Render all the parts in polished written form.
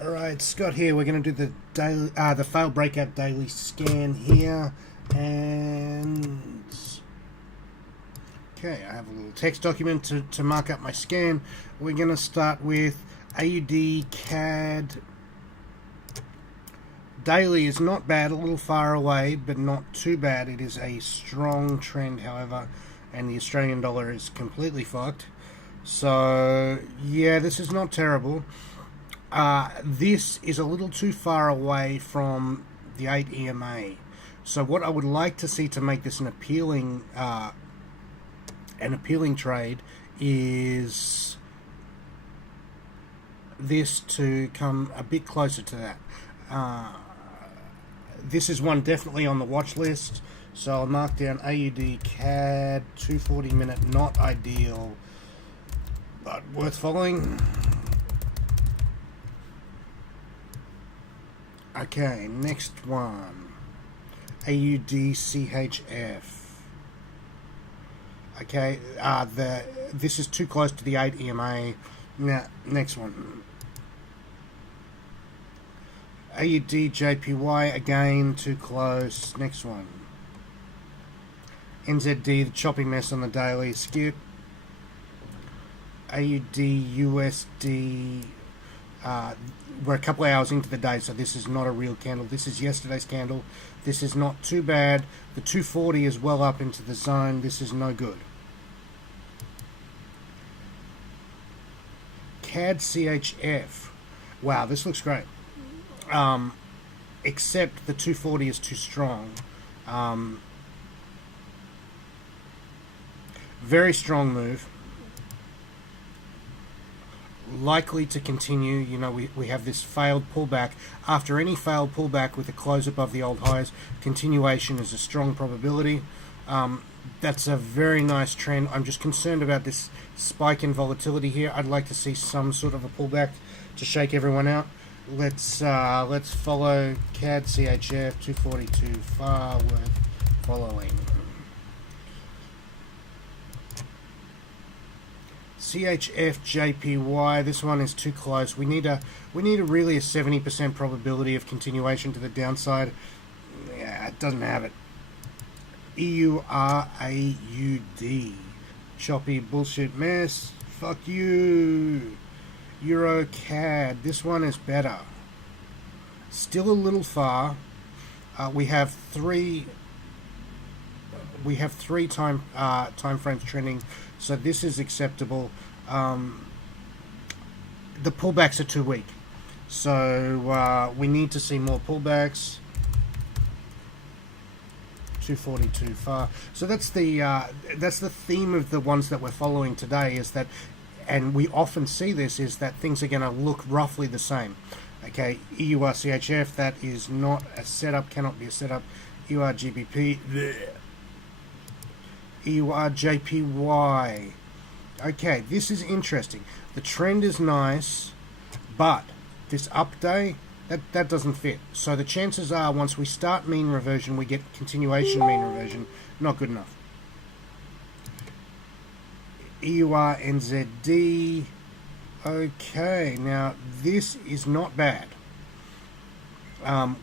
Alright, Scott here. We're going to do the daily, the failed breakout daily scan here, and okay, I have a little text document to mark up my scan. We're going to start with AUD CAD. Daily is not bad, a little far away, but not too bad. It is a strong trend, however, and the Australian dollar is completely fucked. So yeah, this is not terrible. This is a little too far away from the 8 EMA. So what I would like to see to make this an appealing trade is this to come a bit closer to that. This is one definitely on the watch list. So I'll mark down AUD CAD 240 minute, not ideal, but worth following. Okay, next one. AUD CHF. Okay, this is too close to the 8 EMA. Now, next one. AUD JPY, again, too close. Next one. NZD, the choppy mess on the daily, skip. AUD USD, we're a couple of hours into the day, so this is not a real candle. This is yesterday's candle. This is not too bad. The 240 is well up into the zone. This is no good. CAD CHF. Wow, this looks great. Except the 240 is too strong. Very strong move. Likely to continue. You know, we have this failed pullback. After any failed pullback with a close above the old highs, continuation is a strong probability. That's a very nice trend. I'm just concerned about this spike in volatility here. I'd like to see some sort of a pullback to shake everyone out. Let's follow CAD CHF 242, far worth following. CHF JPY, this one is too close. We need really a 70% probability of continuation to the downside. Yeah, it doesn't have it. EURAUD, choppy bullshit mess. Fuck you. Euro CAD, this one is better. Still a little far. We have three time frames trending, so this is acceptable. The pullbacks are too weak, so we need to see more pullbacks. 240 too far. So that's the theme of the ones that we're following today, is that, and we often see this, is that things are going to look roughly the same. Okay, EUR CHF, that is not a setup, cannot be a setup. EUR GBP, EUR JPY. Okay, this is interesting. The trend is nice, but this up day, that doesn't fit. So the chances are, once we start mean reversion, we get continuation mean reversion. Not good enough. EUR NZD. Okay, now this is not bad.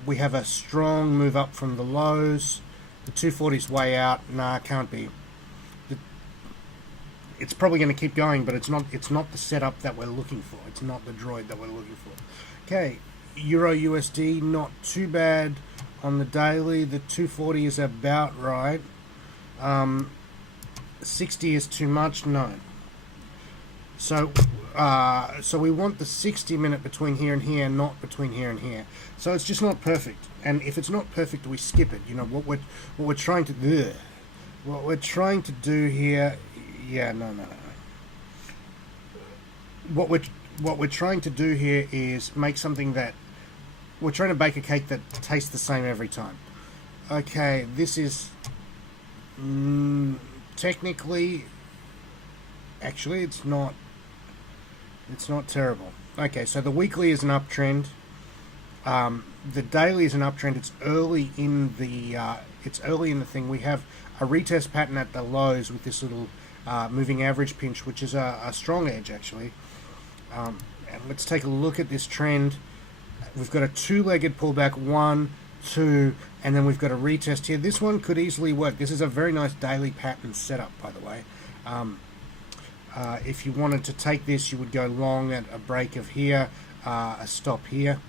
We have a strong move up from the lows. The 240 is way out. Nah, can't be. It's probably going to keep going, but it's not the setup that we're looking for. It's not the droid that we're looking for. Okay, Euro USD, not too bad on the daily. The 240 is about right. 60 is too much. No. So we want the 60 minute between here and here, not between here and here. So it's just not perfect. And if it's not perfect, we skip it. You know what we're trying to do. What we're trying to do here. Yeah, no. What we're trying to do here is make something that we're trying to bake a cake that tastes the same every time. Okay, this is technically, actually, it's not terrible. Okay, so the weekly is an uptrend. The daily is an uptrend. It's early in the thing. We have a retest pattern at the lows with this little moving average pinch, which is a strong edge actually. And let's take a look at this trend. We've got a two-legged pullback, 1, 2, and then we've got a retest here. This one could easily work. This is a very nice daily pattern setup, by the way. If you wanted to take this, you would go long at a break of here, a stop here,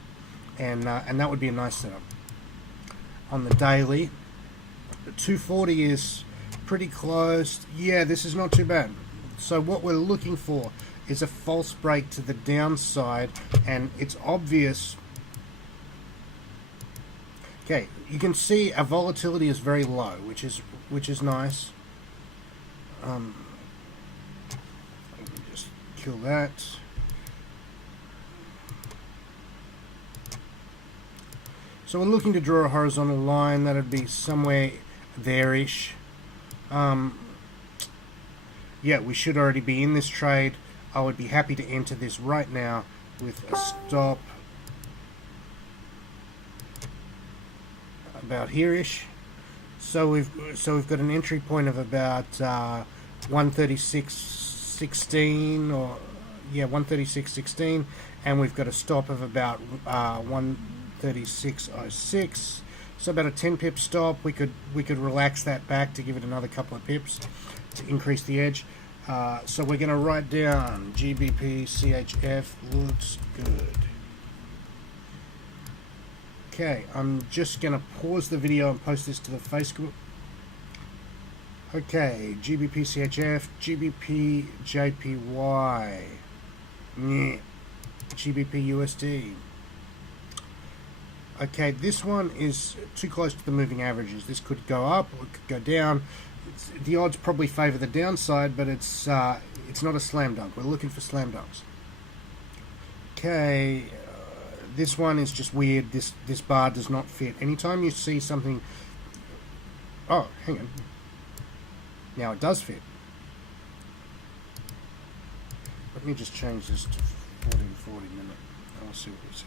and that would be a nice setup. On the daily, the 240 is pretty close. Yeah, this is not too bad. So what we're looking for is a false break to the downside, and it's obvious. Okay, you can see our volatility is very low, which is nice. Let me just kill that. So we're looking to draw a horizontal line that'd be somewhere there-ish. Yeah, we should already be in this trade. I would be happy to enter this right now with a stop about here-ish. So we've got an entry point of about 136.16, or yeah, 136.16, and we've got a stop of about 136.06. So about a 10 pip stop. We could relax that back to give it another couple of pips to increase the edge. So we're going to write down GBP CHF looks good. Okay, I'm just going to pause the video and post this to the Facebook. Okay, GBP CHF, GBP JPY, GBP USD. Okay, this one is too close to the moving averages. This could go up or it could go down. The odds probably favour the downside, but it's not a slam dunk. We're looking for slam dunks. Okay, this one is just weird. This bar does not fit. Anytime you see something... Oh, hang on. Now it does fit. Let me just change this to 1440 minute. I'll see what we see.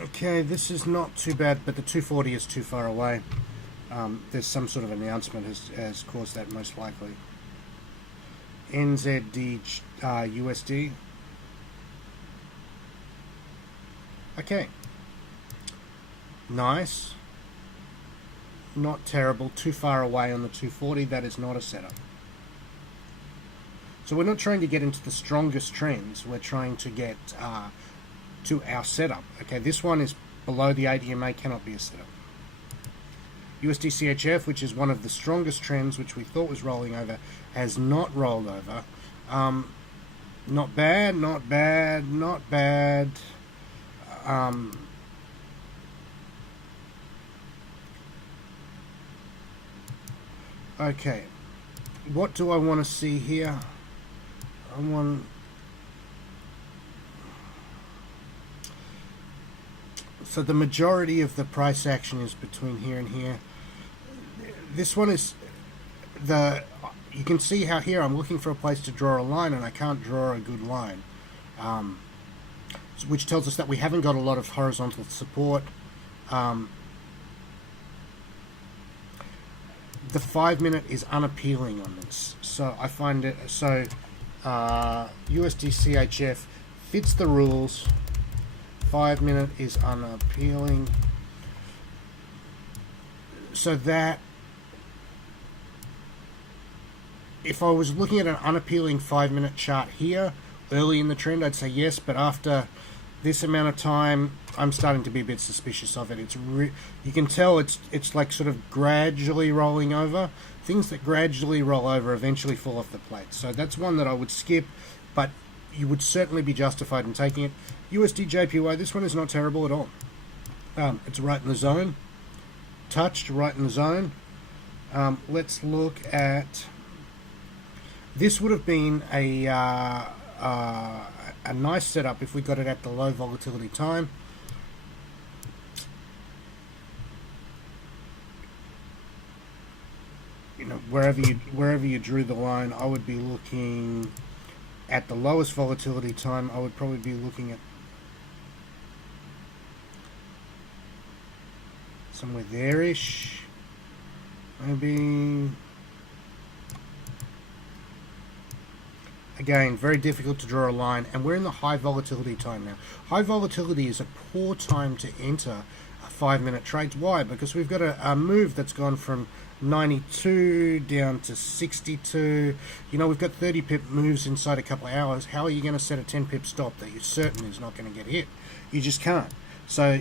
Okay, this is not too bad, but the 240 is too far away. There's some sort of announcement has caused that, most likely. NZD USD. Okay. Nice. Not terrible. Too far away on the 240. That is not a setup. So we're not trying to get into the strongest trends. We're trying to get to our setup. Okay, this one is below the ADMA, cannot be a setup. USD CHF, which is one of the strongest trends, which we thought was rolling over, has not rolled over. Not bad, not bad, not bad. Okay, what do I want to see here? I want... So the majority of the price action is between here and here. This one is you can see how here I'm looking for a place to draw a line and I can't draw a good line, which tells us that we haven't got a lot of horizontal support. The 5 minute is unappealing on this, so I find it so USD CHF fits the rules. 5 minute is unappealing, so that if I was looking at an unappealing 5 minute chart here early in the trend, I'd say yes, but after this amount of time I'm starting to be a bit suspicious of it. You can tell it's like sort of gradually rolling over. Things that gradually roll over eventually fall off the plate, so that's one that I would skip, but you would certainly be justified in taking it. USD JPY, this one is not terrible at all. It's right in the zone. Touched right in the zone. Let's look at... This would have been a nice setup if we got it at the low volatility time. You know, wherever you drew the line, I would be looking at the lowest volatility time. I would probably be looking at somewhere there-ish, maybe again, very difficult to draw a line, and we're in the high volatility time now. High volatility is a poor time to enter 5-minute trades. Why? Because we've got a move that's gone from 92 down to 62. You know, we've got 30 pip moves inside a couple of hours. How are you going to set a 10 pip stop that you're certain is not going to get hit? You just can't. So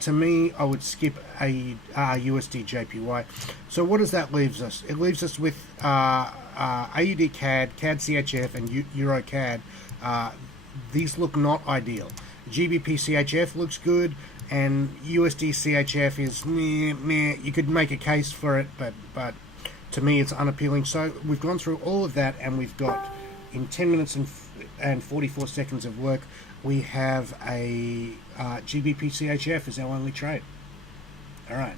to me, I would skip a USD JPY. So what does that leaves us? It leaves us with AUD CAD, CAD CHF, and Euro CAD. These look not ideal. GBP CHF looks good, and USD CHF is meh, meh. You could make a case for it, but to me it's unappealing. So we've gone through all of that, and we've got, in 10 minutes and 44 seconds of work, we have a GBP CHF as our only trade. All right.